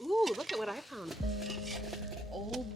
Ooh, look at what I found. Old.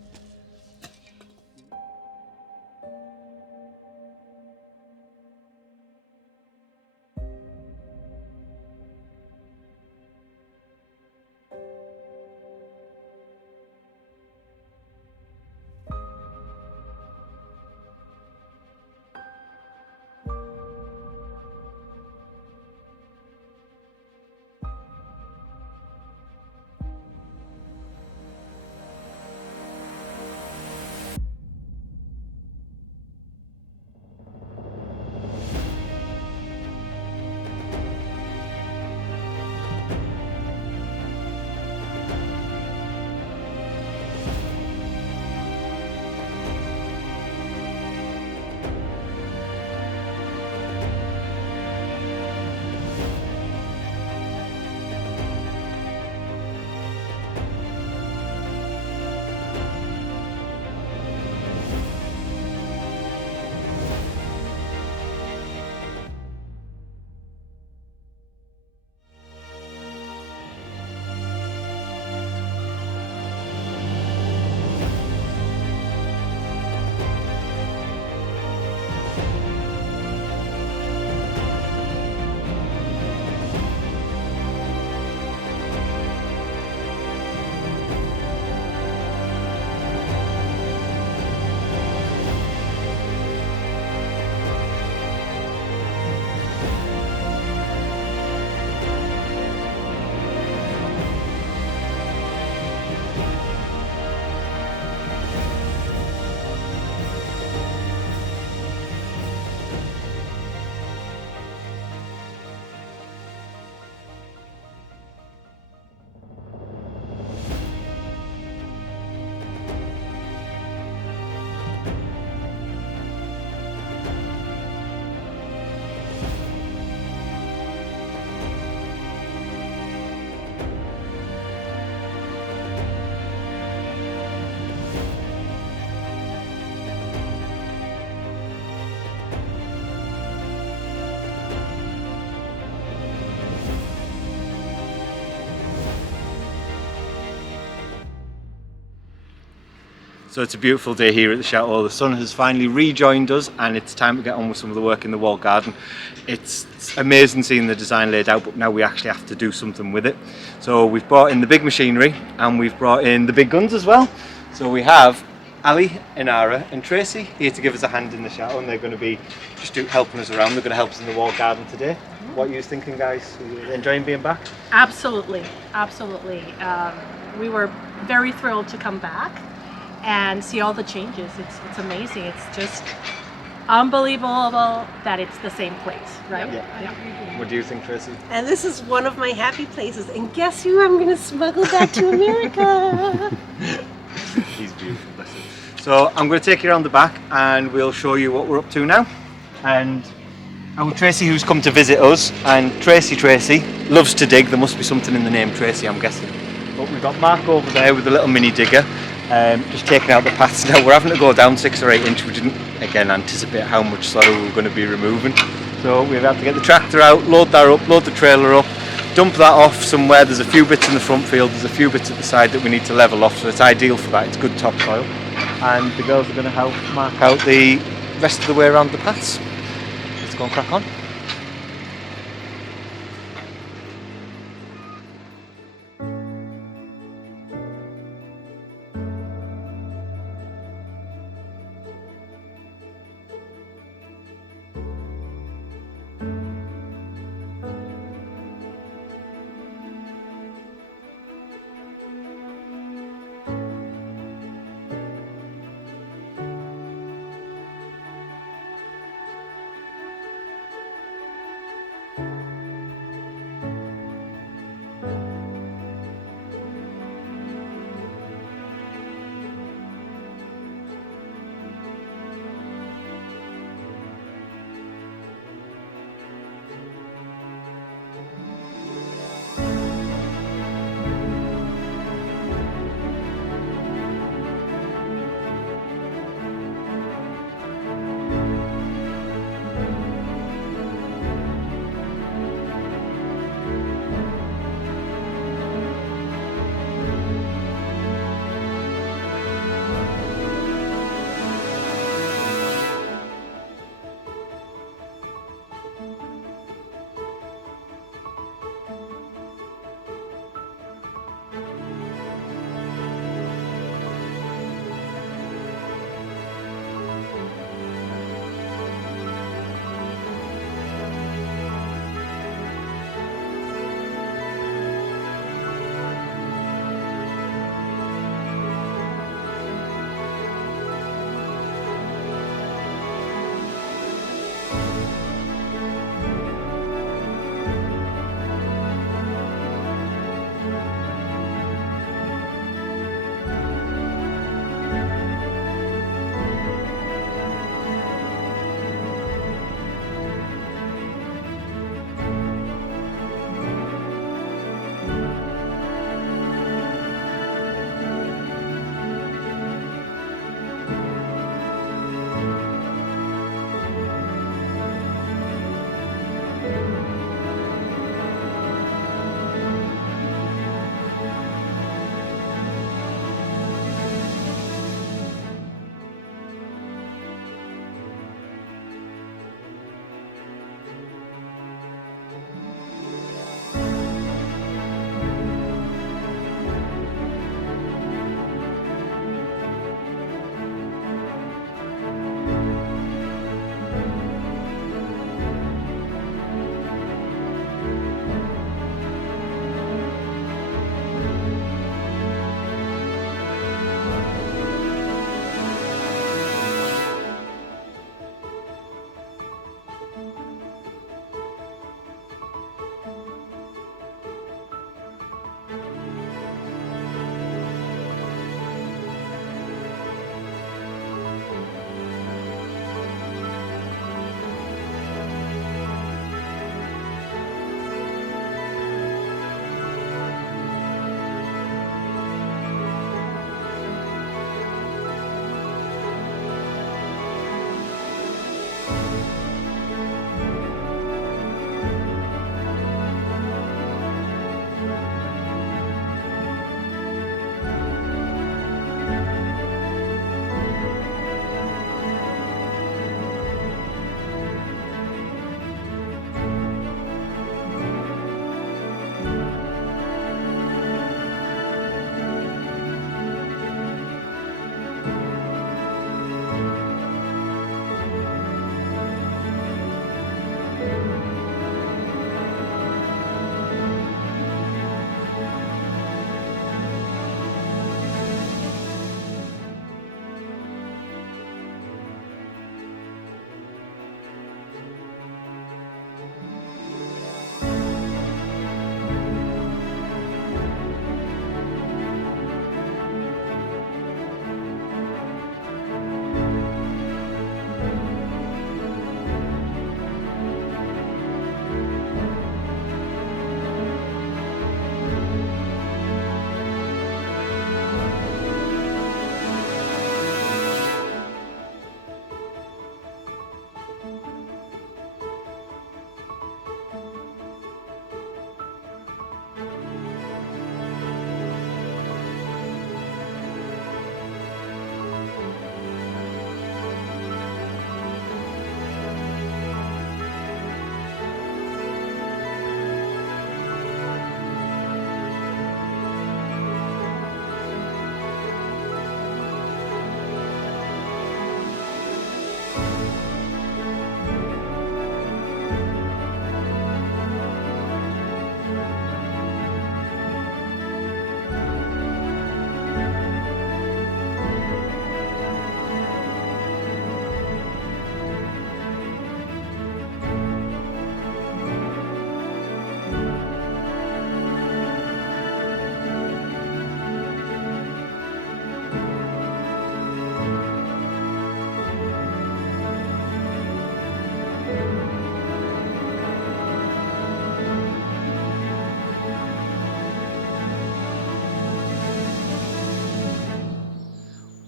So it's a beautiful day here at the Chateau. The sun has finally rejoined us and it's time to get on with some of the work in the wall garden. It's amazing seeing the design laid out, but now we actually have to do something with it. So we've brought in the big machinery and we've brought in the big guns as well. So we have Ali, Inara and Tracy here to give us a hand in the Chateau, and they're going to be just helping us around. They're going to help us in the wall garden today. What are you thinking, guys? Are you enjoying being back? Absolutely, absolutely. We were very thrilled to come back and see all the changes. It's amazing. It's just unbelievable that it's the same place, right? Yeah. What do you think, Tracy? And this is one of my happy places. And guess who I'm going to smuggle back to America? He's beautiful, bless him. So I'm going to take you around the back and we'll show you what we're up to now. And our Tracy, who's come to visit us, and Tracy loves to dig. There must be something in the name Tracy, I'm guessing. But we've got Mark over there with a little mini digger, just taking out the paths. Now we're having to go down 6 or 8 inches. We didn't again anticipate how much soil we were going to be removing, so we've had to get the tractor out, load that up, load the trailer up, dump that off somewhere. There's a few bits in the front field, there's a few bits at the side that we need to level off, so it's ideal for that. It's good topsoil, and the girls are going to help mark out the rest of the way around the paths. Let's go and crack on.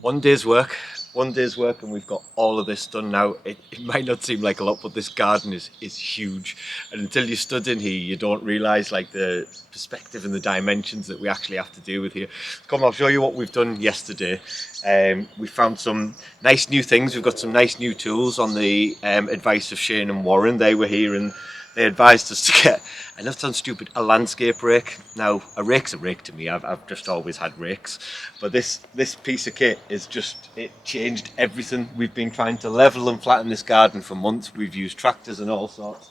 One day's work, and we've got all of this done now. It might not seem like a lot, but this garden is huge, and until you stood in here you don't realise like the perspective and the dimensions that we actually have to deal with here. Come, I'll show you what we've done yesterday. We found some nice new things. We've got some nice new tools on the advice of Shane and Warren. They were here and they advised us to get, I know it sounds stupid, a landscape rake. Now, a rake's a rake to me. I've just always had rakes. But this piece of kit is just, it changed everything. We've been trying to level and flatten this garden for months. We've used tractors and all sorts.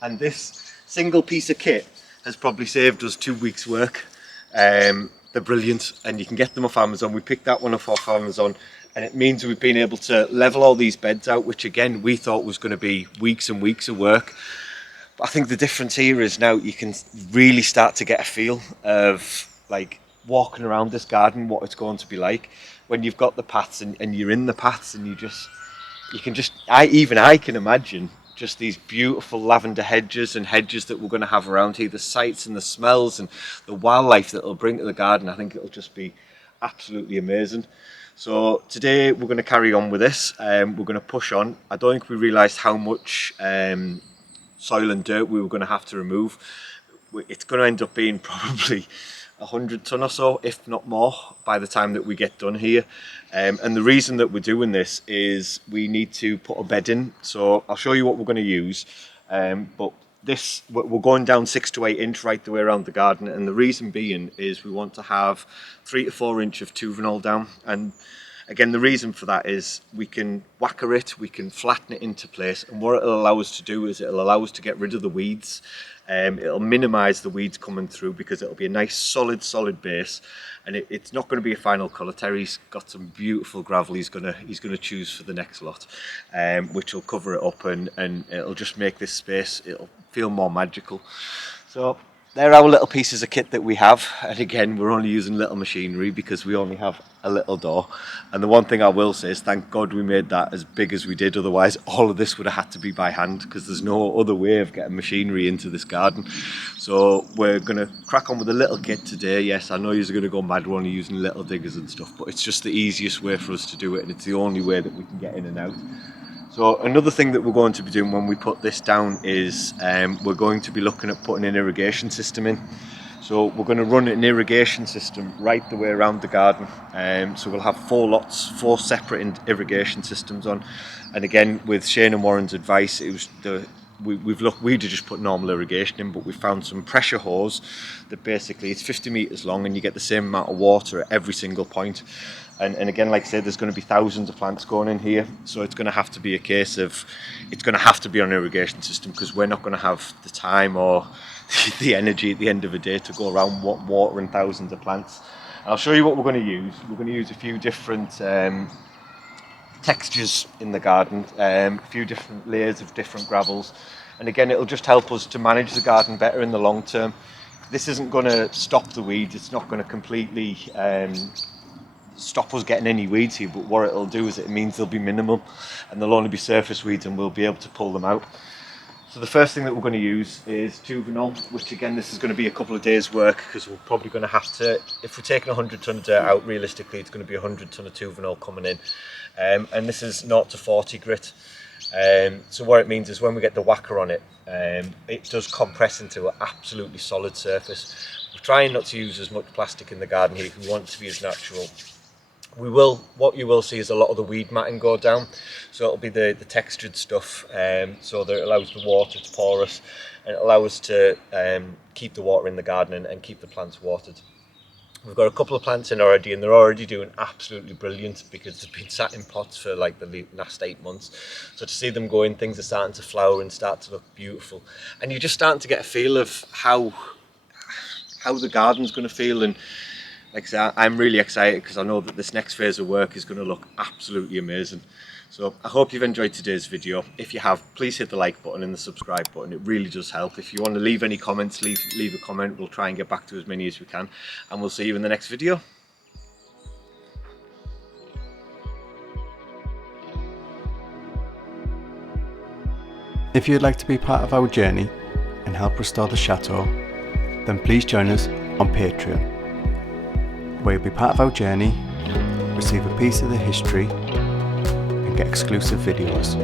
And this single piece of kit has probably saved us 2 weeks' work. They're brilliant, and you can get them off Amazon. We picked that one off Amazon. And it means we've been able to level all these beds out, which again, we thought was going to be weeks and weeks of work. I think the difference here is now you can really start to get a feel of like walking around this garden, what it's going to be like when you've got the paths and you're in the paths, and I can imagine just these beautiful lavender hedges and hedges that we're going to have around here, the sights and the smells and the wildlife that it'll bring to the garden. I think it'll just be absolutely amazing. So today we're going to carry on with this. We're going to push on. I don't think we realised how much soil and dirt we were going to have to remove. It's going to end up being probably 100 ton or so, if not more, by the time that we get done here. And the reason that we're doing this is we need to put a bed in. So I'll show you what we're going to use. But we're going down 6 to 8 inch right the way around the garden, and the reason being is we want to have 3 to 4 inch of tuvenol down. And again, the reason for that is we can whacker it, we can flatten it into place, and what it'll allow us to do is it'll allow us to get rid of the weeds. It'll minimise the weeds coming through because it'll be a nice solid base, and it's not going to be a final colour. Terry's got some beautiful gravel he's gonna choose for the next lot, which will cover it up, and it'll just make this space, it'll feel more magical. So they're our little pieces of kit that we have, and again, we're only using little machinery because we only have a little door. And the one thing I will say is thank God we made that as big as we did, otherwise all of this would have had to be by hand because there's no other way of getting machinery into this garden. So we're going to crack on with a little kit today. Yes, I know you're going to go mad, we're only using little diggers and stuff, but it's just the easiest way for us to do it, and it's the only way that we can get in and out. So another thing that we're going to be doing when we put this down is we're going to be looking at putting an irrigation system in. So we're going to run an irrigation system right the way around the garden. So we'll have 4 lots, 4 separate irrigation systems on. And again, with Shane and Warren's advice, it was we'd just put normal irrigation in, but we found some pressure hose that basically it's 50 metres long, and you get the same amount of water at every single point. And again, like I said, there's going to be thousands of plants going in here, so it's going to have to be a case of, it's going to have to be on an irrigation system because we're not going to have the time or the energy at the end of the day to go around watering thousands of plants. And I'll show you what we're going to use. We're going to use a few different textures in the garden, a few different layers of different gravels, and again, it'll just help us to manage the garden better in the long term. This isn't going to stop the weeds, it's not going to completely stop us getting any weeds here, but what it'll do is it means there'll be minimal and there'll only be surface weeds, and we'll be able to pull them out. So the first thing that we're going to use is tuvenol, which again, this is going to be a couple of days work because we're probably going to have to, if we're taking 100 ton of dirt out, realistically it's going to be 100 ton of tuvenol coming in, and this is 0 to 40 grit. So what it means is when we get the whacker on it, it does compress into an absolutely solid surface. We're trying not to use as much plastic in the garden here, we want it to be as natural. What you will see is a lot of the weed matting go down, so it'll be the textured stuff, so that it allows the water to porous, and it allows us to keep the water in the garden and keep the plants watered. We've got a couple of plants in already, and they're already doing absolutely brilliant because they've been sat in pots for like the last 8 months. So to see them going, things are starting to flower and start to look beautiful, and you're just starting to get a feel of how the garden's going to feel. And like I say, I'm really excited because I know that this next phase of work is going to look absolutely amazing. So I hope you've enjoyed today's video. If you have, please hit the like button and the subscribe button. It really does help. If you want to leave any comments, leave a comment. We'll try and get back to as many as we can, and we'll see you in the next video. If you'd like to be part of our journey and help restore the chateau, then please join us on Patreon, where you'll be part of our journey, receive a piece of the history and get exclusive videos.